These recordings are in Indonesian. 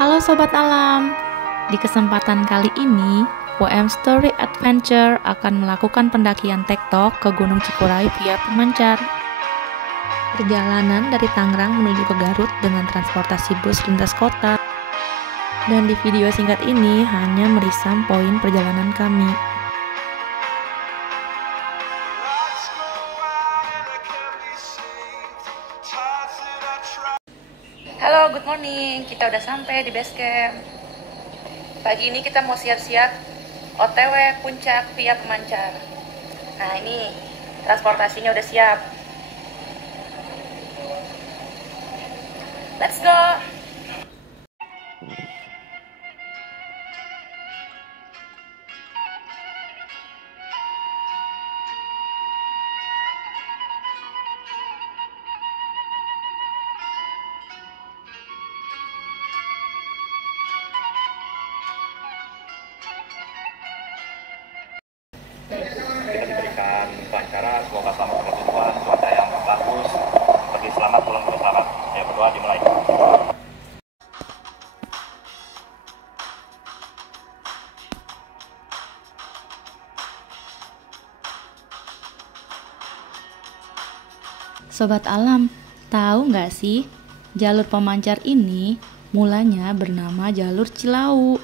Halo Sobat Alam, di kesempatan kali ini WM Story Adventure akan melakukan pendakian tektok ke Gunung Cikuray via pemancar. Perjalanan dari Tangerang menuju ke Garut dengan transportasi bus lintas kota. Dan di video singkat ini hanya merisam poin perjalanan kami. Halo, good morning. Kita udah sampai di base camp. Pagi ini kita mau siap-siap OTW puncak via pemancar. Nah, ini transportasinya udah siap. Let's go. Kita diberikan kelancaran, semoga selamat sampai tujuan, cuaca yang bagus, pergi selamat, pulang juga selamat. Ya, berdoa dimulai. Sobat Alam, tahu nggak sih, jalur pemancar ini mulanya bernama jalur Cilau.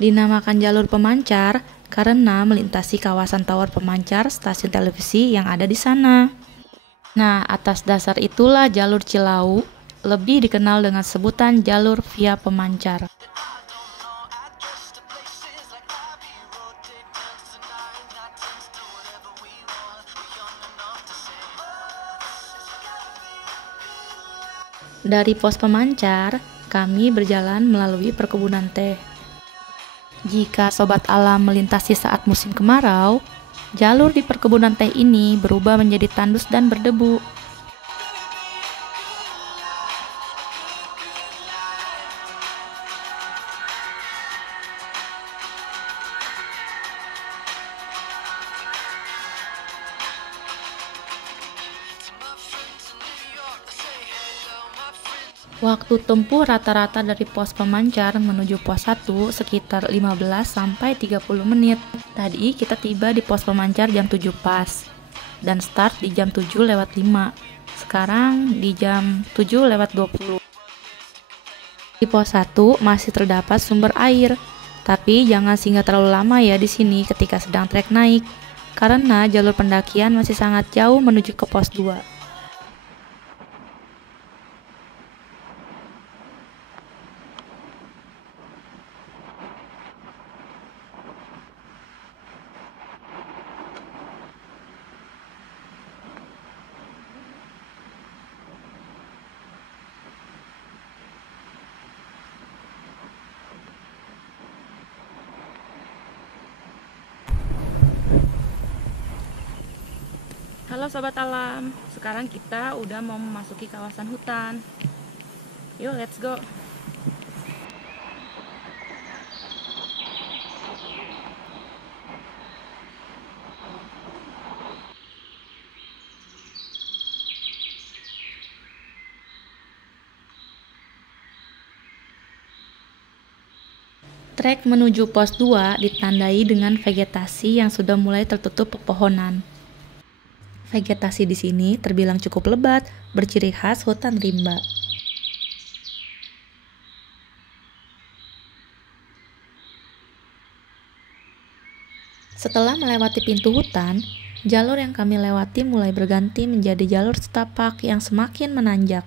Dinamakan jalur pemancar karena melintasi kawasan tower pemancar stasiun televisi yang ada di sana. Nah, atas dasar itulah jalur Cilau lebih dikenal dengan sebutan jalur via pemancar. Dari pos pemancar, kami berjalan melalui perkebunan teh. Jika Sobat Alam melintasi saat musim kemarau, jalur di perkebunan teh ini berubah menjadi tandus dan berdebu. Waktu tempuh rata-rata dari pos pemancar menuju pos 1 sekitar 15-30 menit. Tadi kita tiba di pos pemancar jam 7 pas dan start di jam 7:05. Sekarang di jam 7:20. Di pos 1 masih terdapat sumber air, tapi jangan singgah terlalu lama ya di sini ketika sedang trek naik, karena jalur pendakian masih sangat jauh menuju ke pos 2. Halo Sobat Alam, sekarang kita udah mau memasuki kawasan hutan. Yuk, let's go. Trek menuju pos 2 ditandai dengan vegetasi yang sudah mulai tertutup pepohonan. Vegetasi di sini terbilang cukup lebat, berciri khas hutan rimba. Setelah melewati pintu hutan, jalur yang kami lewati mulai berganti menjadi jalur setapak yang semakin menanjak.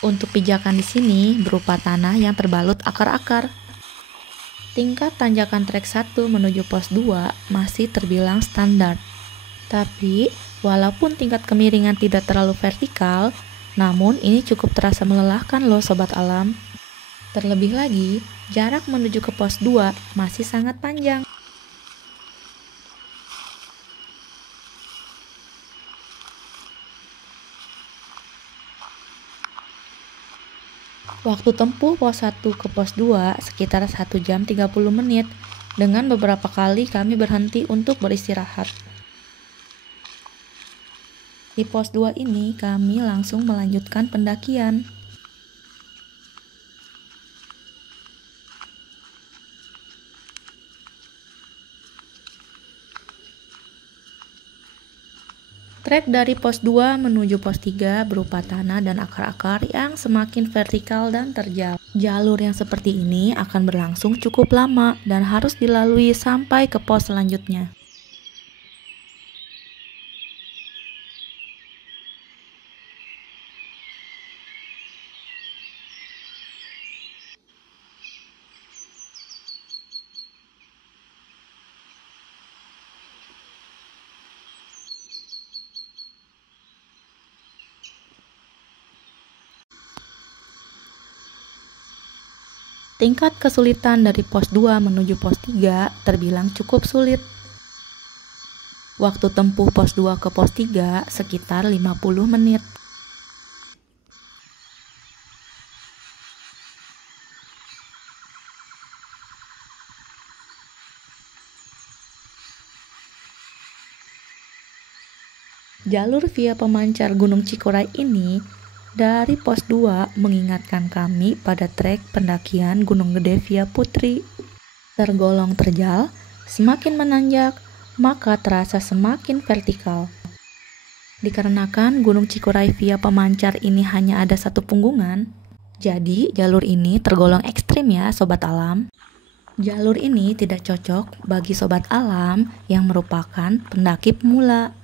Untuk pijakan di sini berupa tanah yang terbalut akar-akar. Tingkat tanjakan trek 1 menuju pos 2 masih terbilang standar. Tapi Walaupun tingkat kemiringan tidak terlalu vertikal, namun ini cukup terasa melelahkan loh Sobat Alam. Terlebih lagi, jarak menuju ke pos 2 masih sangat panjang. Waktu tempuh pos 1 ke pos 2 sekitar 1 jam 30 menit, dengan beberapa kali kami berhenti untuk beristirahat. Di pos 2 ini kami langsung melanjutkan pendakian. Trek dari pos 2 menuju pos 3 berupa tanah dan akar-akar yang semakin vertikal dan terjal. Jalur yang seperti ini akan berlangsung cukup lama dan harus dilalui sampai ke pos selanjutnya. Tingkat kesulitan dari pos 2 menuju pos 3 terbilang cukup sulit. Waktu tempuh pos 2 ke pos 3 sekitar 50 menit. Jalur via pemancar Gunung Cikuray ini dari pos 2 mengingatkan kami pada trek pendakian Gunung Gede via Putri. Tergolong terjal, semakin menanjak, maka terasa semakin vertikal. Dikarenakan Gunung Cikuray via pemancar ini hanya ada satu punggungan, jadi jalur ini tergolong ekstrim ya Sobat Alam. Jalur ini tidak cocok bagi Sobat Alam yang merupakan pendaki pemula.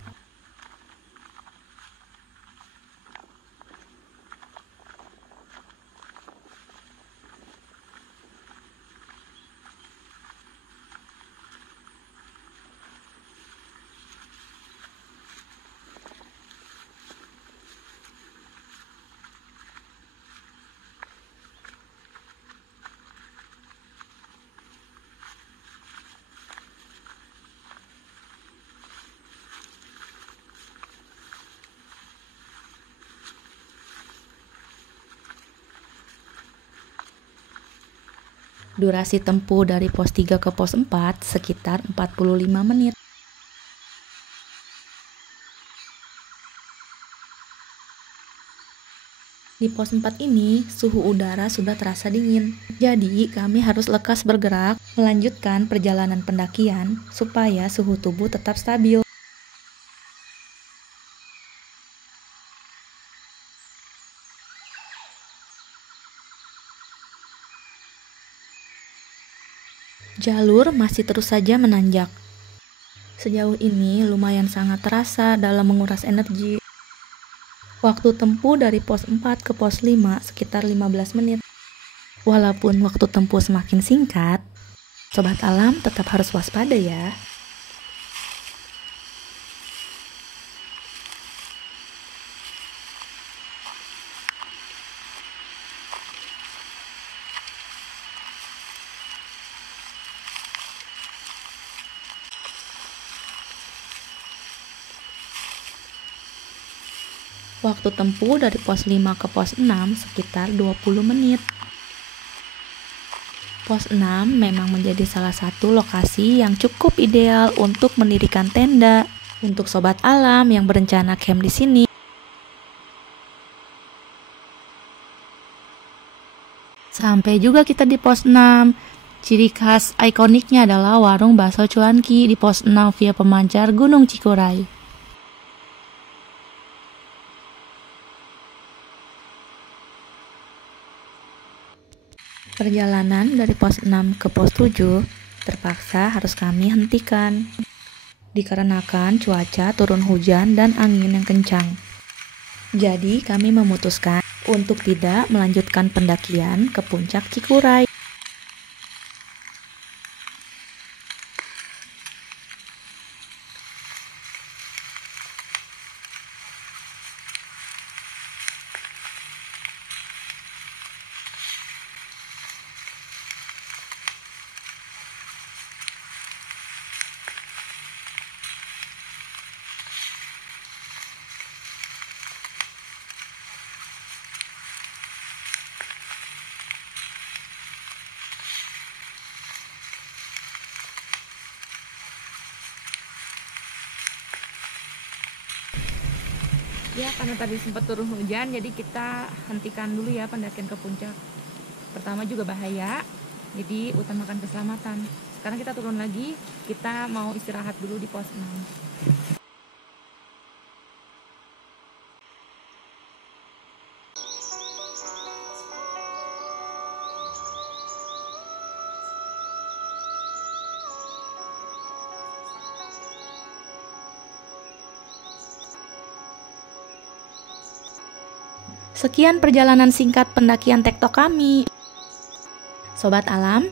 Durasi tempuh dari pos 3 ke pos 4 sekitar 45 menit. Di pos 4 ini, suhu udara sudah terasa dingin. Jadi, kami harus lekas bergerak melanjutkan perjalanan pendakian supaya suhu tubuh tetap stabil. Jalur masih terus saja menanjak. Sejauh ini lumayan sangat terasa dalam menguras energi. Waktu tempuh dari pos 4 ke pos 5 sekitar 15 menit. Walaupun waktu tempuh semakin singkat, Sobat Alam tetap harus waspada ya. Waktu tempuh dari pos 5 ke pos 6 sekitar 20 menit. Pos 6 memang menjadi salah satu lokasi yang cukup ideal untuk mendirikan tenda untuk Sobat Alam yang berencana camp di sini. Sampai juga kita di pos 6. Ciri khas ikoniknya adalah warung bakso cuanki di pos 6 via pemancar Gunung Cikuray. Perjalanan dari pos 6 ke pos 7 terpaksa harus kami hentikan dikarenakan cuaca turun hujan dan angin yang kencang. Jadi kami memutuskan untuk tidak melanjutkan pendakian ke puncak Cikuray. Ya, karena tadi sempat turun hujan, jadi kita hentikan dulu ya pendakian ke puncak. Pertama juga bahaya, jadi utamakan keselamatan. Sekarang kita turun lagi, kita mau istirahat dulu di pos 6. Sekian perjalanan singkat pendakian tektok kami. Sobat alam,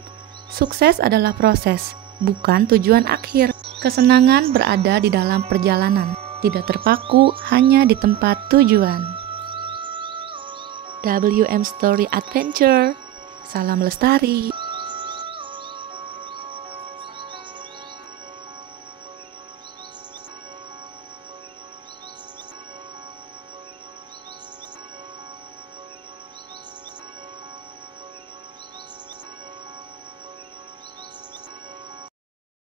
sukses adalah proses, bukan tujuan akhir. Kesenangan berada di dalam perjalanan, tidak terpaku hanya di tempat tujuan. WM Story Adventure, salam lestari.